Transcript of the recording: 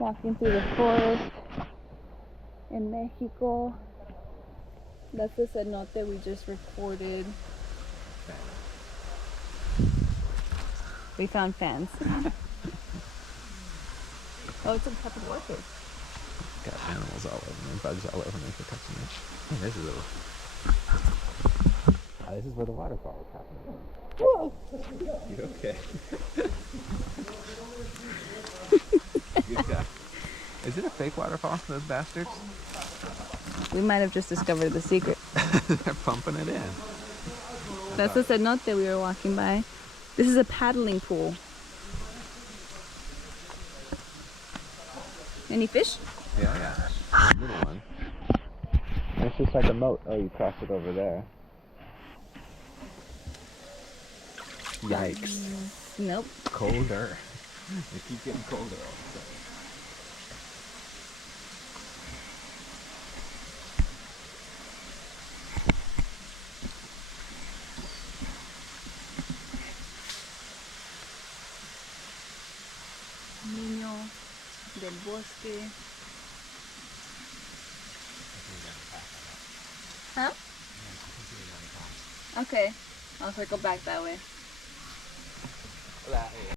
Walking through the forest in Mexico. That's the cenote we just recorded. We found fans. Oh, it's a pepper orchid. Got animals all over me, bugs all over me for touching it. Oh, this is this is where the waterfall is happening. Whoa! You okay? Good job. Is it a fake waterfall, those bastards? We might have just discovered the secret. They're pumping it in. That's the cenote we were walking by. This is a paddling pool. Any fish? Yeah. A little one. It's just like a moat. Oh, you cross it over there. Yikes. Nope. Colder. They keep getting colder all of a sudden. Niño del bosque. Huh? Okay. I'll circle back that way.